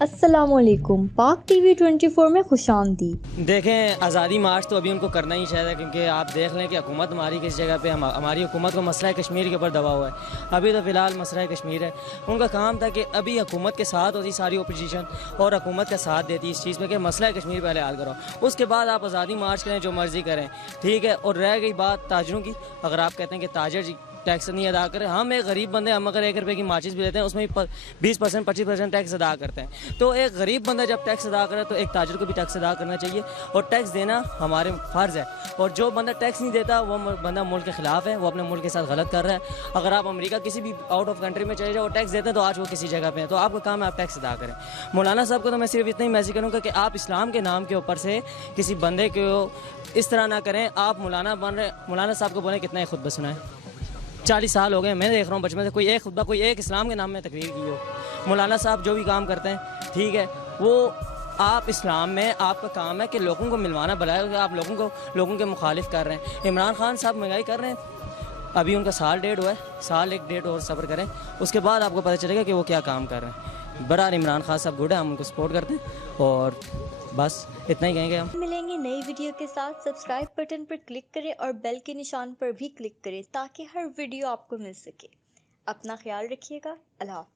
अस्सलामुअलैकुम। पाक टीवी 24 में खुशामदीद। देखें, आज़ादी मार्च तो अभी उनको करना ही चाहिए, क्योंकि आप देख लें कि हुकूमत हमारी किस जगह पे हमारी हुकूमत को मसला कश्मीर के ऊपर दबा हुआ है। अभी तो फ़िलहाल मसला कश्मीर है। उनका काम था कि अभी हुकूमत के साथ होती सारी अपोजिशन और हुकूमत का साथ देती इस चीज़ में कि मसला कश्मीर पहले हल करो, उसके बाद आप आज़ादी मार्च करें, जो मर्ज़ी करें, ठीक है। और रह गई बात ताजरों की, अगर आप कहते हैं कि ताजर जी टैक्स नहीं अदा करें, हम एक गरीब बंदे, हम अगर 1 रुपये की माचिस भी लेते हैं उसमें 20% 25% टैक्स अदा करते हैं। तो एक गरीब बंदा जब टैक्स अदा करे तो एक ताजर को भी टैक्स अदा करना चाहिए, और टैक्स देना हमारे फ़र्ज़ है। और जो बंदा टैक्स नहीं देता वो बंदा मुल्क के ख़िलाफ़ है, वो अपने मुल्क के साथ गलत कर रहा है। अगर आप अमेरिका किसी भी आउट ऑफ कंट्री में चले जाओ, टैक्स देते हैं तो आज वो किसी जगह पे है, तो आपका काम है आप टैक्स अदा करें। मौलाना साहब को तो मैं सिर्फ इतना ही मैसेज करूँगा कि आप इस्लाम के नाम के ऊपर से किसी बंदे को इस तरह ना करें। आप मौलाना बन रहे, मौलाना साहब को बोलें कितना ही खुतबा सुनाएं। 40 साल हो गए, मैं देख रहा हूँ बचपन से कोई एक खुतबा, कोई एक इस्लाम के नाम में तकरीर की हो। मौलाना साहब जो भी काम करते हैं, ठीक है, वो आप इस्लाम में आपका काम है कि लोगों को मिलवाना, बुलाया, आप लोगों के मुखालिफ कर रहे हैं। इमरान खान साहब महंगाई कर रहे हैं, अभी उनका साल डेढ़ हुआ है, साल एक डेढ़ और सब्र करें, उसके बाद आपको पता चलेगा कि वो क्या काम कर रहे हैं। बहरहाल इमरान खान साहब गुड है, हम उनको सपोर्ट करते हैं, और बस इतना ही कहेंगे हम। मिलेंगे नई वीडियो के साथ। सब्सक्राइब बटन पर क्लिक करें और बेल के निशान पर भी क्लिक करें ताकि हर वीडियो आपको मिल सके। अपना ख्याल रखिएगा। अल्लाह हाफ़िज़।